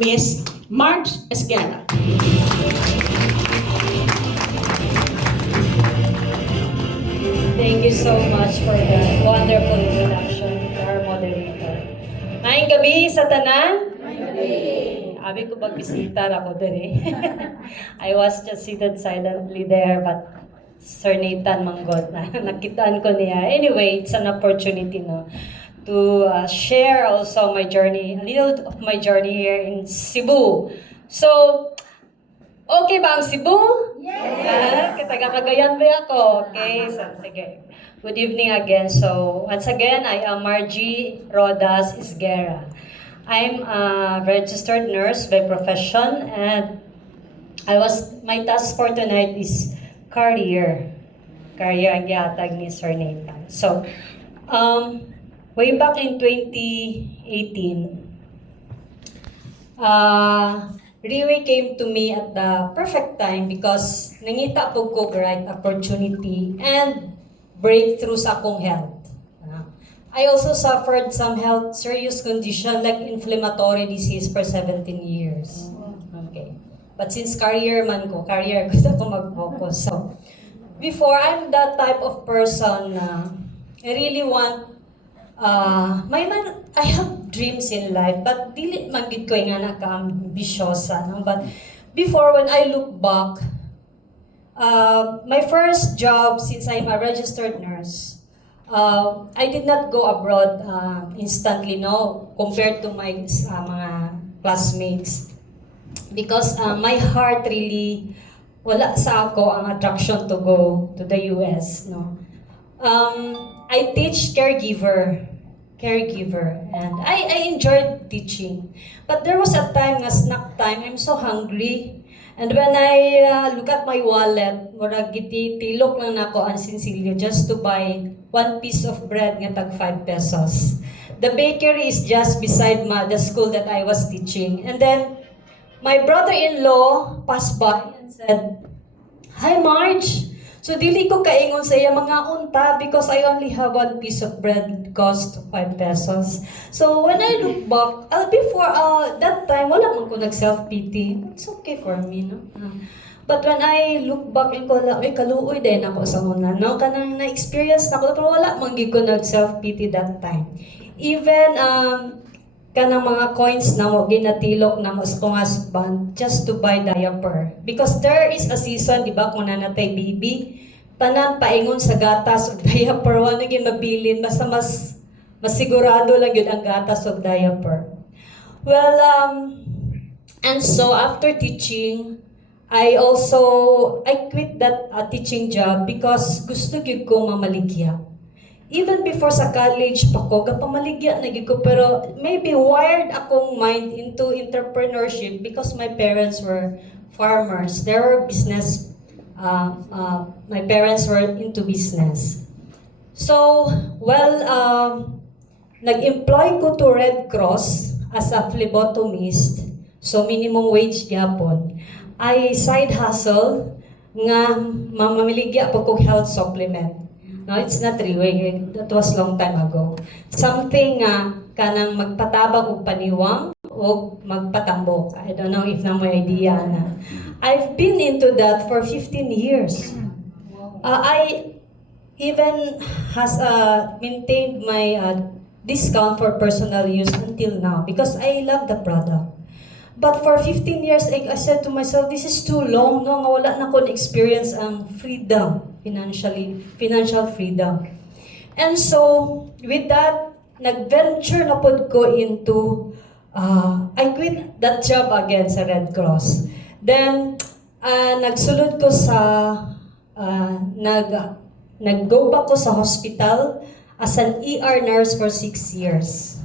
Miss Marge Esguerra. Thank you so much for the wonderful introduction to our moderator. Maayong gabi sa tanan? Maayong gabi. Abi ko magbisita ako din I was just seated silently there, but Sir Nathan Manggod na nakitaan ko niya. Anyway, it's an opportunity to share also my journey, a little of my journey here in Cebu. So, okay ba ang Cebu? Yes! Katagakagayan ba ako? Okay, so sige. Good evening again. So, once again, I am Margie Rodas Esguerra. I'm a registered nurse by profession, and my task for tonight is career. Career ang gihatag ni Sir Nathan. So, way back in 2018, Riwe came to me at the perfect time because nangita po ko right opportunity and breakthrough sa akong health. I also suffered some health serious condition like inflammatory disease for 17 years. Okay. But since career gusto ko mag-focus. So, before, I'm that type of person na I really want, I have dreams in life, but dili man gid ko nga naka-ambisyosa. No? But before, when I look back, my first job, since I'm a registered nurse, I did not go abroad instantly, no, compared to my mga classmates. Because my heart really, wala sa ako ang attraction to go to the US, no. I teach caregiver, and I enjoyed teaching. But there was a time, nga snack time, I'm so hungry. And when I look at my wallet, murag tilok lang nako ang sinsilyo just to buy 1 piece of bread nga tag 5 pesos. The bakery is just beside the school that I was teaching. And then, my brother-in-law passed by and said, "Hi, Marge." So, dili ko kaingon sa iya mga unta because I only have 1 piece of bread cost 5 pesos. So, when I look back, before that time, wala man ko nag-self-pity. It's okay for me, no? But when I look back, kaluoy din ako sa una, no? Kanang na-experience na ko, pero wala man gid ko nag-self-pity that time. Even, kanang mga coins na mo, ginatilok na mo sa kong husband just to buy diaper. Because there is a season, di ba, kung nanatay baby, tanan paingon sa gatas o diaper, wala naging mabilin, basta mas sigurado lang yun ang gatas o diaper. Well, and so after teaching, I quit that teaching job because gusto gyud ko mamaligya. Even before sa college pa ko, gapamaligya na gyud ko, pero maybe wired akong mind into entrepreneurship because my parents were farmers. They were business, my parents were into business. So, well, nag-employ ko to Red Cross as a phlebotomist, so minimum wage gyapon. I side hustle nga mamaligya po kong health supplement. No, it's not really. That was long time ago. Something kanang magpatabag og paniwang o magpatambok. I don't know if na mo idea na. I've been into that for 15 years. I even has maintained my discount for personal use until now because I love the product. But for 15 years, I said to myself, this is too long, no? Nga wala na ko na-experience ang freedom, financial freedom. And so, with that, nag-venture na pod ko into, I quit that job again sa Red Cross. Then, nagsulod ko sa, nag-go back ko sa hospital as an ER nurse for 6 years.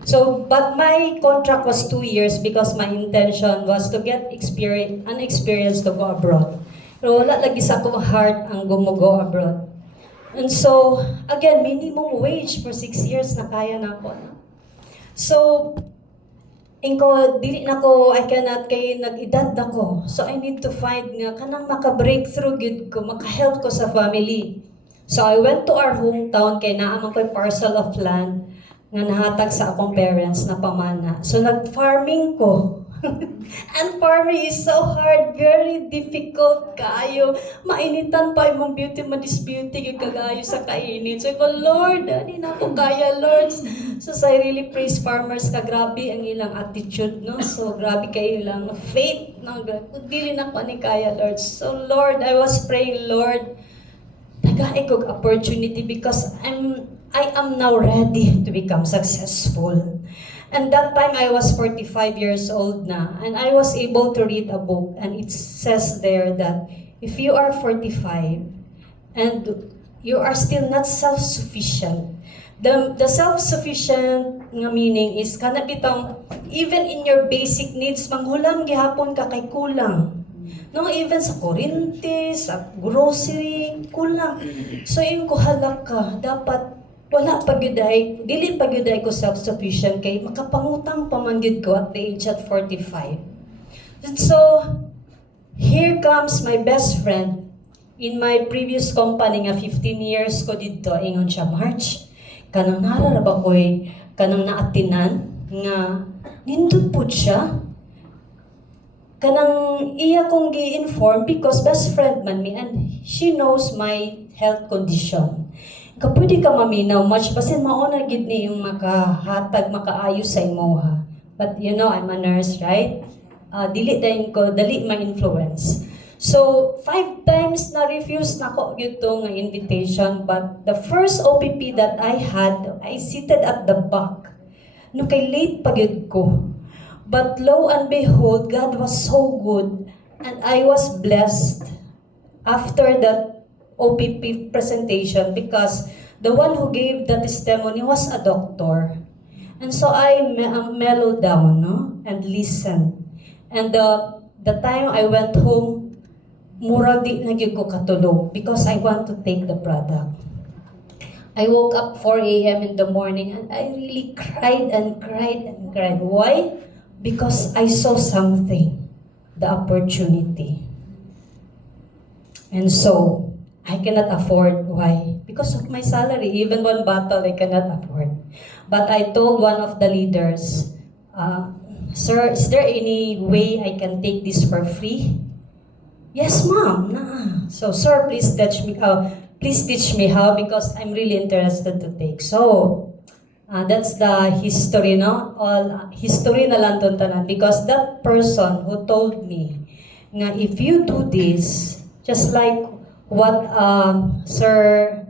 So, but my contract was 2 years because my intention was to get an experience to go abroad. Pero wala lagi sa akong heart ang go abroad. And so, again, minimum wage for 6 years na kaya na ako. So, dili na ko, I cannot, kay nag-edad na ko. So, I need to find nga, kanang maka-breakthrough gid ko, maka-help ko sa family. So, I went to our hometown, kay naaman ko yung parcel of land nga nahatag sa akong parents na pamana. So nag-farming ko. And farming is so hard, very difficult kayo. Mainitan pa imong beauty, madisbeauty, kagayo sa kainin. So, ko, Lord, hindi na ako kaya, Lord. So, I really praise farmers ka. Grabe ang ilang attitude, no? So, grabe kayo ilang faith, no? Dili na pa ni kaya, Lord. So, Lord, I was praying, Lord, tagaay kog opportunity because I am now ready to become successful. And that time I was 45 years old na, and I was able to read a book, and it says there that if you are 45 and you are still not self-sufficient, the self-sufficient nga meaning is kana bitang even in your basic needs manghulam gihapon ka kay kulang. No, even sa kuryente, sa grocery, kulang. So yung kuhalak ka, dapat wala pagyuday, dili pagyuday ko self-sufficient kay makapangutang pamanggid ko at the age at 45. And so, here comes my best friend in my previous company nga 15 years ko dito, ingon siya, March, kanang nararaba ko'y, kanang naatinan, nga, nindot po siya, kanang iya kong gi-inform because best friend man me and she knows my health condition. Kapwede ka maminaw, much basin mauna gid ni yung makahatag, makaayos sa imoha. But you know, I'm a nurse, right? Dili dahin ko, dali ma-influence. So, 5 times na-refuse na ko ito nga invitation, but the first OPP that I had, I seated at the back. No kay late pagid ko. But lo and behold, God was so good, and I was blessed after that OPP presentation because the one who gave the testimony was a doctor. And so I mellowed down, no, and listened. And the time I went home, murag di na gyud ko katulog because I want to take the product. I woke up 4 a.m. in the morning and I really cried and cried and cried. Why? Because I saw something, the opportunity. And so, I cannot afford. Why? Because of my salary. Even one bottle, I cannot afford. But I told one of the leaders, Sir, is there any way I can take this for free? Yes, ma'am. Nah. So, sir, please teach me how. Please teach me how because I'm really interested to take. So, that's the history, no? All history na lang to tanan. Because that person who told me, nga if you do this, just like what Sir,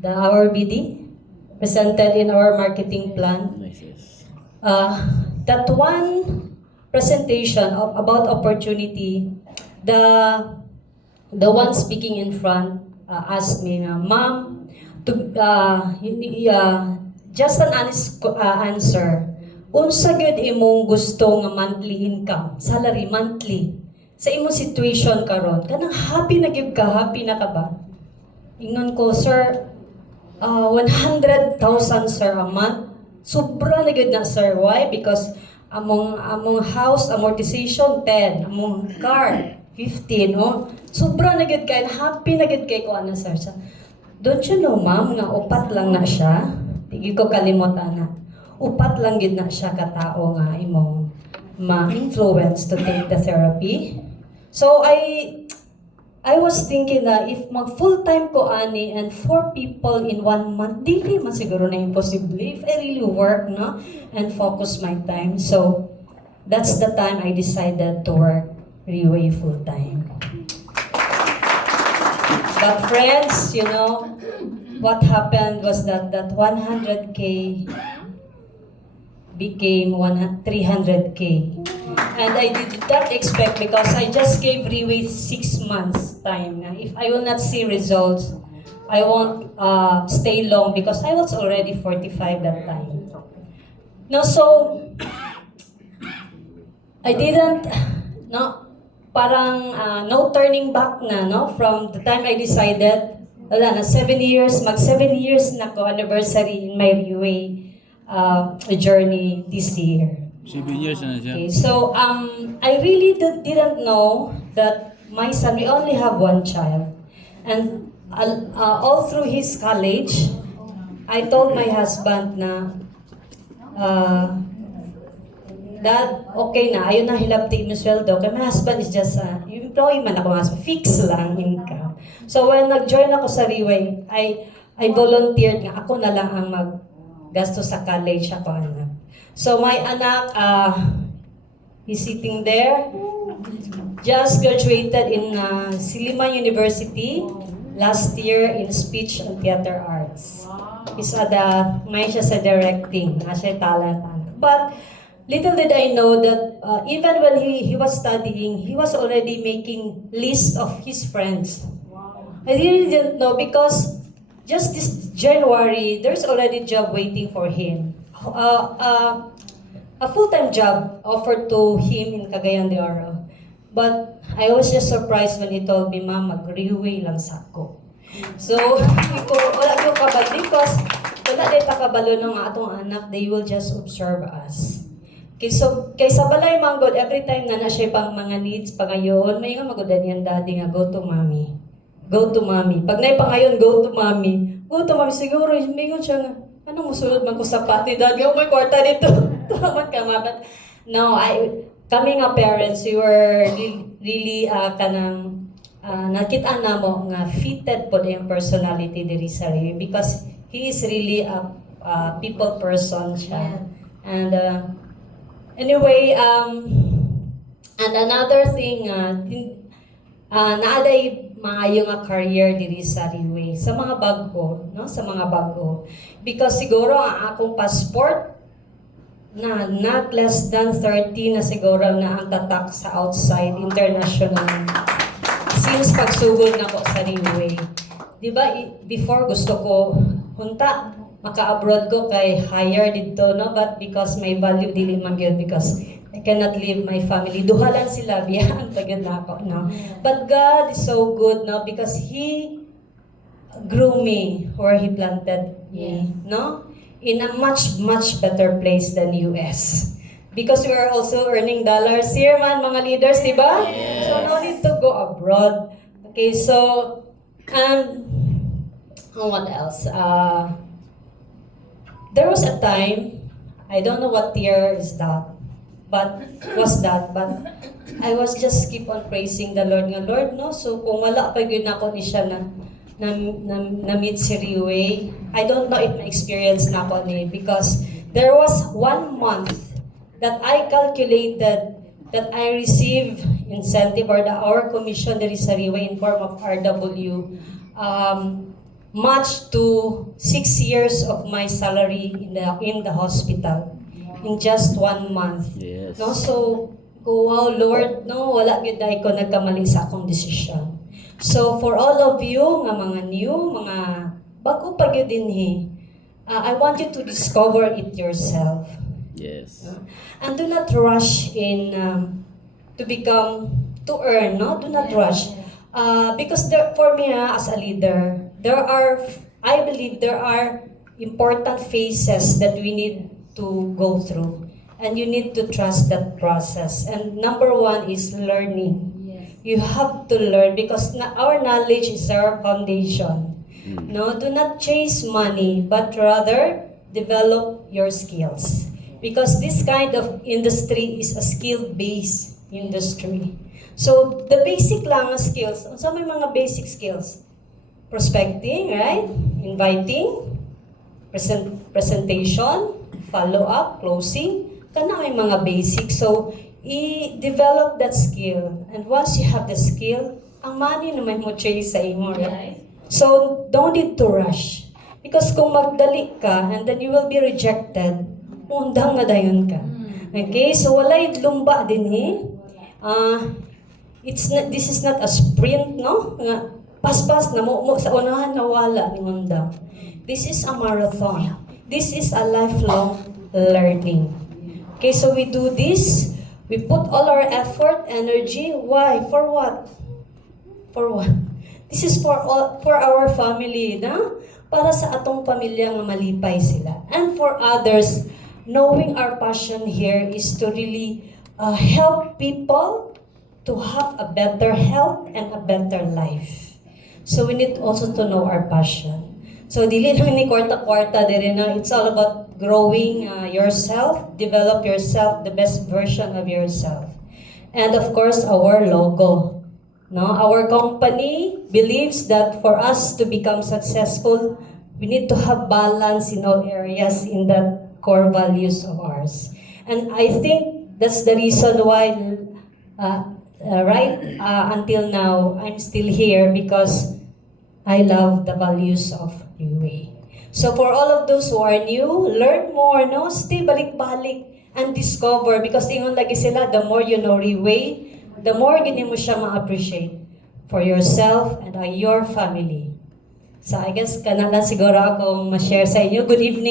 our BD, presented in our marketing plan. That one presentation about opportunity, the one speaking in front asked me, Ma'am, just an honest answer. Unsa gyud imong gusto nga monthly income, salary monthly? Sa imong situation karon, kanang happy na gyud ka, happy na ka ba? Ingon ko, sir, 100,000 sir a month. Sobra na gyud na sir. Why? Because among house amortization 10, among car 15, oh. Sobra na gyud kay, happy na gyud kay ko ana sir. Don't you know ma'am nga upat lang na siya? Di ko kalimot ana. Upat lang gyud na siya ka tao nga imong ma-influence to take the therapy. So I was thinking na if mag full-time ko ani and 4 people in 1 month, dili man siguro na imposible if I really work, no? And focus my time. So that's the time I decided to work Riway full-time. But friends, you know, what happened was that 100K became 300K. And I did not expect because I just gave Riway 6 months time. If I will not see results, I won't stay long because I was already 45 that time. No, so I didn't, no, parang no turning back na, no? From the time I decided, wala na, 7 years, mag 7 years na ko anniversary in my Riway journey this year. 7 years na siya. Okay, so I really didn't know that my son, we only have 1 child. And all through his college, I told my husband na Dad, okay na, ayun na hilabti mo sweldo. Kaya my husband is just, yung employee man ako, mas fix lang income. So when nag-join ako sa Riway, I volunteered nga, ako na lang ang maggasto sa college ako anak. So my anak, he's sitting there, just graduated in Silliman University last year in speech and theater arts. He's may siya sa directing, siya talent. But little did I know that even when he was studying, he was already making list of his friends. I really didn't know because just this January, there's already job waiting for him. A full-time job offered to him in Cagayan de Oro. But I was just surprised when he told me, Ma'am, mag-Riway lang sa ako. So, wala ko kabalo because wala day takabalo ng atong anak, they will just observe us. Kaysa balay manggod, every time na siya pang mga needs, pangayon, may nga magodan yan daddy nga, go to mommy. Go to mommy. Pag na pangayon, go to mommy. Go to mommy, siguro, mingon siya nga, anong musulod man ko sapat ni daddy? Oh, may kwarta dito. Taman ka mabat. No, kami nga parents, we were really nakita na mo nga fitted po yung personality diri sa Riway because he is really a people person siya. And anyway, and another thing, naaday maayo nga career diri sa Riway sa mga bago, no? Sa mga bago. Because siguro ang akong passport na not less than 30 na siguro na ang tatak sa outside international since pagsugod na ko sa Riway. Di ba, before gusto ko hunta, maka-abroad ko kay higher dito, no? But because may value dili man gyud because I cannot leave my family. Duha lang sila, biyan pagod na ako, no? But God is so good, no? Because He grew me where He planted me, no? In a much, much better place than US. Because we are also earning dollars here, man, mga leaders, di ba? Yes. So, no need to go abroad. Okay, so, what else? There was a time, I don't know what year is that, but I was just keep on praising the Lord nga, Lord, no? So, kung wala pa yun ako ni siya na meet si Riway, I don't know if na-experience na ako ni, because there was 1 month that I calculated that I receive incentive or our commission there is a Riway in form of RW match to 6 years of my salary in the hospital in just 1 month. Yes. No, so wow Lord, no, wala gyud ay ko nagkamali sa akong desisyon. So for all of you nga mga new, mga bago pa gyud dinhi, I want you to discover it yourself. Yes. And do not rush in to earn, no? Do not rush. Because for me, as a leader, I believe there are important phases that we need to go through. And you need to trust that process. And number 1 is learning. You have to learn because our knowledge is our foundation. No, do not chase money, but rather develop your skills. Because this kind of industry is a skill-based industry. So, the basic lang nga skills, so may mga basic skills. Prospecting, right? Inviting, presentation, follow-up, closing, kana may mga basic. So, i-develop that skill. And once you have the skill, ang money naman mo chase sa imo, right? So, don't need to rush. Because kung magdali ka, and then you will be rejected, undang nga dayon ka. Okay? So, walay lumba din this is not a sprint, no? Pas-pas na mo sa unahan nawala ni undang. This is a marathon. This is a lifelong learning. Okay, so we do this. We put all our effort, energy. Why? For what? For what? This is for our family, na? Para sa atong pamilya nga malipay sila. And for others, knowing our passion here is to really help people to have a better health and a better life. So we need also to know our passion. So dili lang ni kwarta-kwarta diri na, it's all about growing yourself, develop yourself, the best version of yourself. And of course, our logo. No, our company believes that for us to become successful, we need to have balance in all areas in that core values of ours. And I think that's the reason why until now, I'm still here because I love the values of UA. So for all of those who are new, learn more, no? Stay balik-balik and discover because ingon lagi sila, the more you know Riway, the more gini mo siya ma-appreciate for yourself and your family. So I guess kana lang siguro akong ma-share sa inyo. Good evening.